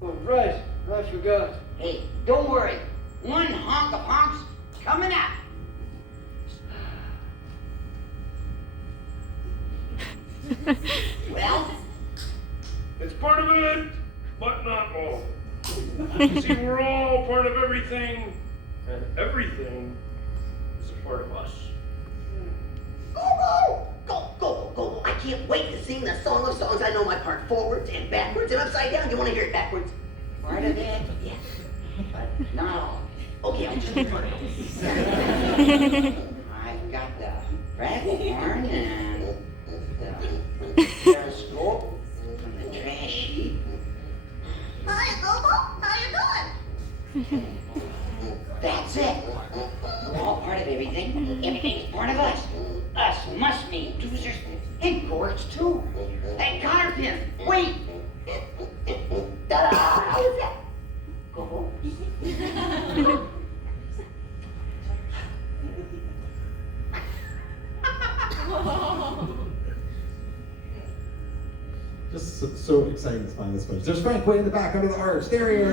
Oh, right, I forgot. Hey, don't worry. One honk of honks coming up. Well? It's part of it, but not all. You see, we're all part of everything, and everything is a part of us. Go, go! Go, go, go. I can't wait to sing the song of songs. I know my part forwards and backwards and upside down. You want to hear it backwards? Part of it, yeah. But not all. Okay, I'll just do part of it. I've got the Fraggle horn and the periscope from the trash heap. Hi, Bobo. How you doing? That's it. We're all part of everything. Everything's part of us. Us must mean doozers and gourds too. Hey, counter pin, wait. Ta-da! How is that? Go. Just so excited to find this footage. There's Frank way in the back under the arch. There he is.